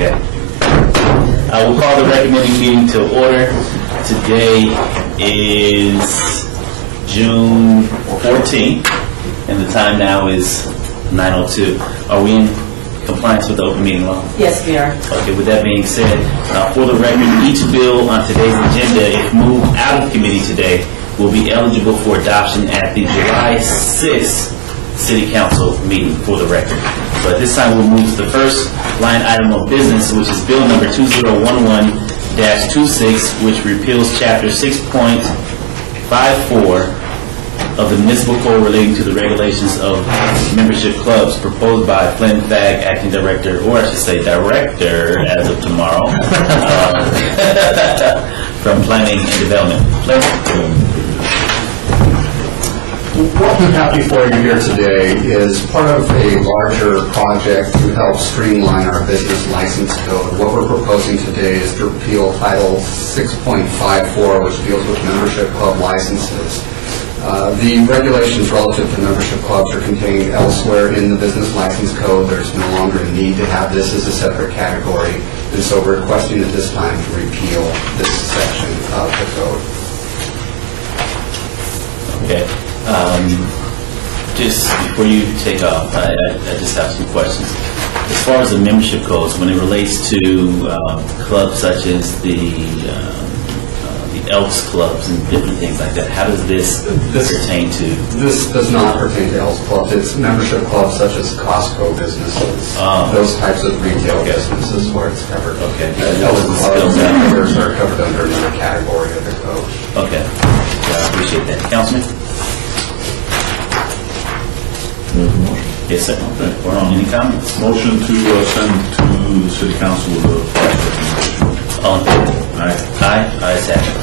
Okay. I will call the recommending meeting to order. Today is June 14th, and the time now is 9:02. Are we in compliance with the open meeting law? Yes, we are. Okay, with that being said, for the record, each bill on today's agenda, if moved out of committee today, will be eligible for adoption at the July 6th City Council meeting, for the record. So at this time, we'll move to the first line item of business, which is bill number 2011-26, which repeals chapter 6.54 of the municipal code relating to the regulations of membership clubs, proposed by Flynn Fagg, acting director, or I should say director as of tomorrow, from Planning and Development. Flynn? What we have before you here today is part of a larger project to help streamline our business license code. What we're proposing today is to repeal Title 6.54, which deals with membership club licenses. The regulations relative to membership clubs are contained elsewhere in the business license code. There's no longer a need to have this as a separate category, and so we're requesting at this time to repeal this section of the code. Okay. Just before you take off, I just have some questions. As far as the membership goes, when it relates to clubs such as the Elks clubs and different things like that, how does this pertain to? This does not pertain to Elks clubs. It's membership clubs such as Costco businesses, those types of retail businesses where it's covered. Okay. Elks clubs and others are covered under another category of the code. Okay. Yeah, I appreciate that. Councilman? Yes, sir. Or on any comments? Motion to send to the City Council with a price recommendation. All in favor? Aye. Aye. Ayes have it.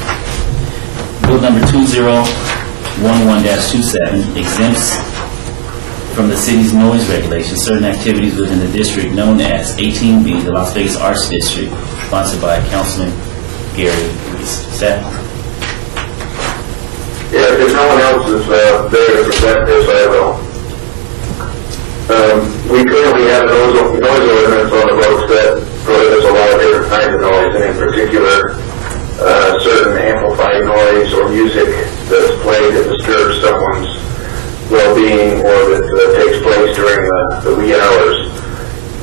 Bill number 2011-27 exempts from the city's noise regulations certain activities within the district known as 18B, the Las Vegas Arts District, sponsored by Councilman Gary Reese. Seth? Yeah, if no one else is there to present this, I will. We currently have a noise ordinance on the books that prohibits a lot of different kinds of noise, and in particular, certain amplified noise or music that's played that disturbs someone's well-being or that takes place during the wee hours.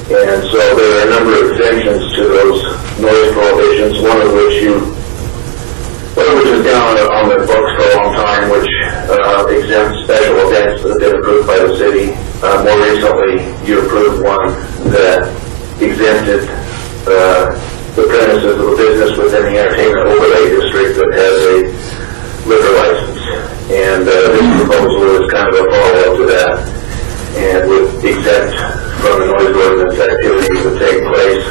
And so there are a number of exemptions to those noise prohibitions, one of which has been on the books for a long time, which exempts special events that have been approved by the city. More recently, you approved one that exempted the premises of a business within the entertainment overlay district that has a liquor license. And this proposal is kind of a follow-up to that, and would exempt from the noise ordinance activities that take place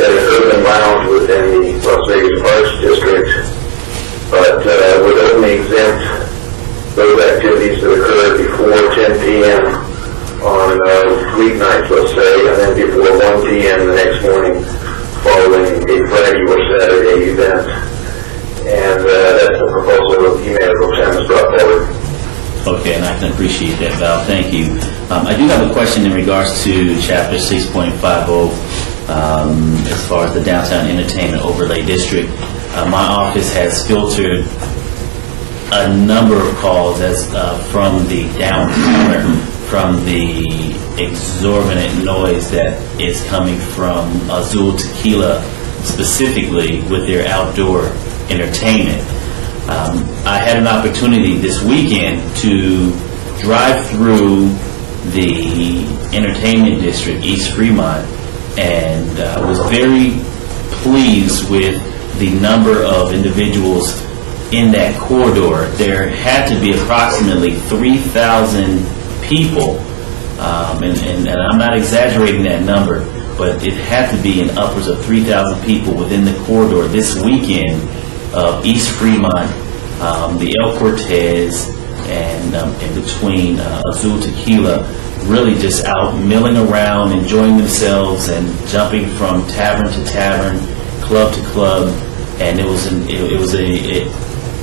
at an urban lounge within the Las Vegas Arts District, but would only exempt those activities that occur before 10 p.m. on weeknights, let's say, and then before 1 p.m. the next morning following a Friday or Saturday event. And that's the proposal that the Mayor Pro Tem has brought forward. Okay, and I can appreciate that, Val. Thank you. I do have a question in regards to Chapter 6.50 as far as the Downtown Entertainment Overlay District. My office has filtered a number of calls from the downtowner, from the exorbitant noise that is coming from Azul Tequila, specifically with their outdoor entertainment. I had an opportunity this weekend to drive through the entertainment district, East Fremont, and was very pleased with the number of individuals in that corridor. There had to be approximately 3,000 people, and I'm not exaggerating that number, but it had to be in upwards of 3,000 people within the corridor this weekend of East Fremont, the El Cortez, and in between Azul Tequila, really just out milling around, enjoying themselves, and jumping from tavern to tavern, club to club, and it was a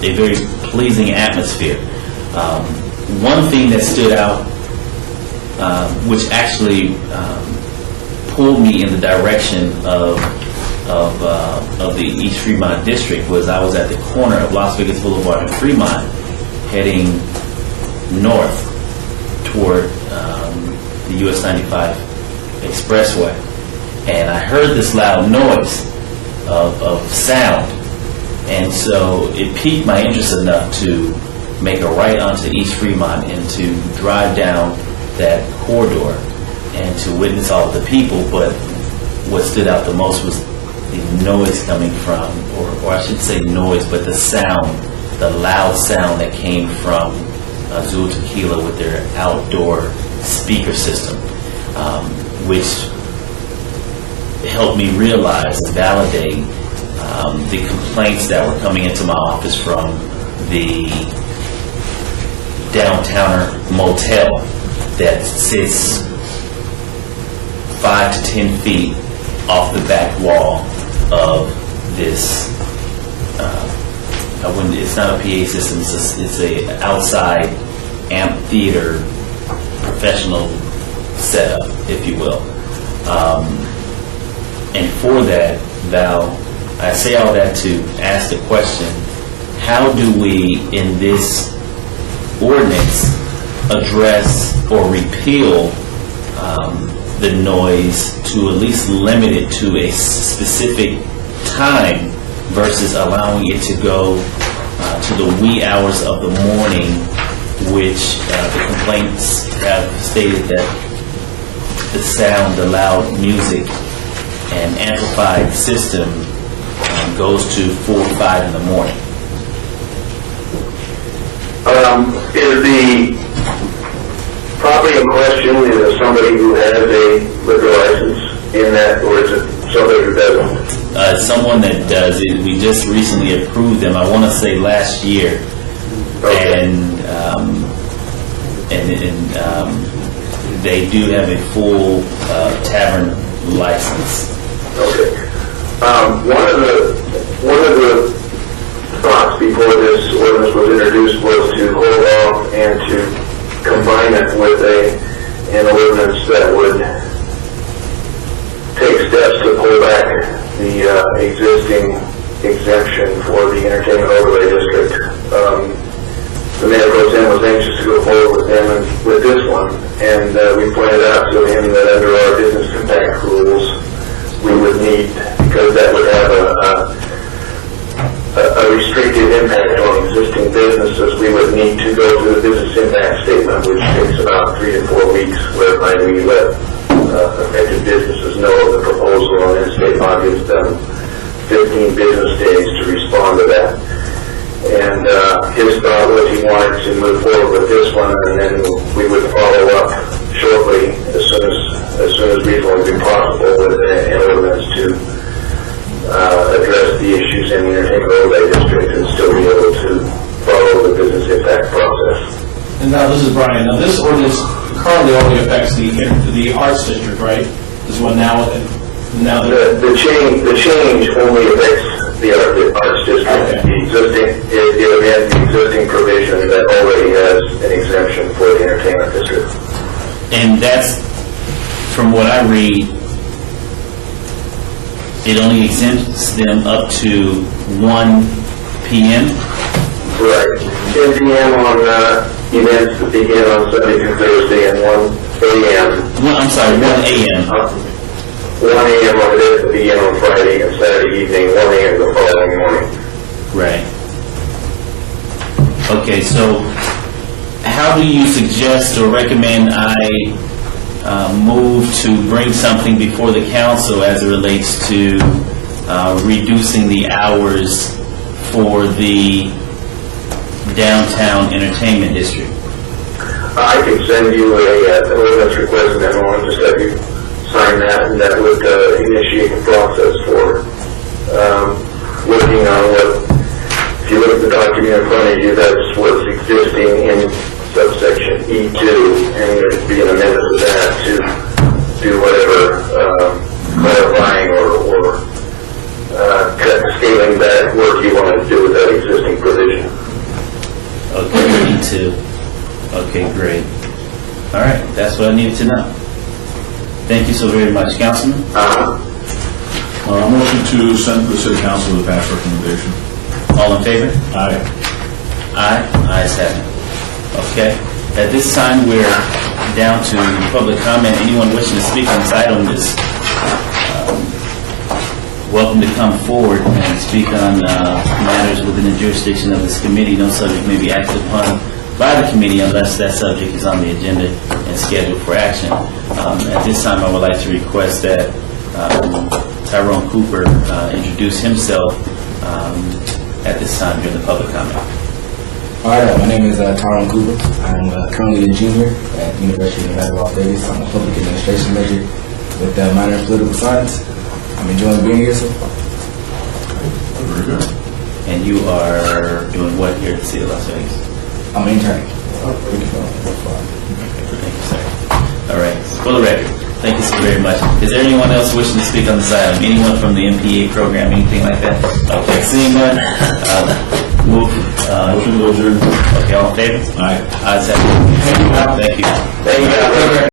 very pleasing atmosphere. One thing that stood out, which actually pulled me in the direction of the East Fremont district was I was at the corner of Las Vegas Boulevard and Fremont, heading north toward the US 95 expressway, and I heard this loud noise of sound, and so it piqued my interest enough to make a right onto East Fremont and to drive down that corridor and to witness all of the people. But what stood out the most was the noise coming from, or I should say noise, but the sound, the loud sound that came from Azul Tequila with their outdoor speaker system, which helped me realize and validate the complaints that were coming into my office from the downtowner motel that sits 5 to 10 feet off the back wall of this. It's not a PA system. It's a outside amphitheater professional setup, if you will. And for that, Val, I say all that to ask the question: how do we, in this ordinance, address or repeal the noise to at least limit it to a specific time versus allowing it to go to the wee hours of the morning, which the complaints have stated that the sound, the loud music and amplified system goes to 4 or 5 in the morning? Is the property in question is somebody who has a liquor license in that, or is it somebody who doesn't? Someone that does it. We just recently approved them, I want to say last year. Okay. And they do have a full tavern license. Okay. One of the thoughts before this ordinance was introduced was to hold off and to combine it with an ordinance that would take steps to pull back the existing exemption for the entertainment overlay district. The Mayor Pro Tem was anxious to go forward with them and with this one, and we pointed out to him that under our business impact rules, we would need, because that would have a restricted impact on existing businesses, we would need to go through the business impact statement, which takes about 3 to 4 weeks, whereby we let affected businesses know of the proposal, and then State Law gives them 15 business days to respond to that. And his thought was he wanted to move forward with this one, and then we would follow up shortly, as soon as reasonably possible, with an ordinance to address the issues in the entertainment overlay district and still be able to follow the business impact process. And now this is Brian. Now this ordinance currently only affects the arts district, right? This is what now The change only affects the arts district. Okay. It amends the existing provision that already has an exemption for the entertainment district. And that's, from what I read, it only exempts them up to 1 p.m.? Right. 10 p.m. on events that begin on Sunday through Thursday, and 1 a.m. I'm sorry, 1 a.m. 1 a.m. on events that begin on Friday and Saturday evening, 1 a.m. the following morning. Right. Okay, so how do you suggest or recommend I move to bring something before the council as it relates to reducing the hours for the downtown entertainment district? I can send you an ordinance request memo and just have you sign that, and that would initiate the process for working on what, if you look at the document in front of you, that's what's existing in subsection E2, and there'd be an amendment to that to do whatever clarifying or scaling back work you want to do with that existing provision. Okay, me too. Okay, great. All right, that's what I needed to know. Thank you so very much. Councilman? Motion to send to the city council with a pass recommendation. All in favor? Aye. Aye. Ayes have it. Okay. At this time, we're down to public comment. Anyone wishing to speak on this item is welcome to come forward and speak on matters within the jurisdiction of this committee. No subject may be acted upon by the committee unless that subject is on the agenda and scheduled for action. At this time, I would like to request that Tyrone Cooper introduce himself at this time during the public comment. All right, my name is Tyrone Cooper. I'm currently a junior at the University of Nevada, Las Vegas. I'm a public administration major with a minor in political science. I'm enjoying being here so far. Very good. And you are doing what here at the City of Las Vegas? I'm interning. Thank you, sir. All right, for the record, thank you so very much. Is there anyone else wishing to speak on this item? Anyone from the MPA program, anything like that? Okay, seeing none, move. Motion to adjourn. Okay, all in favor? Aye. Ayes have it. Thank you. Thank you.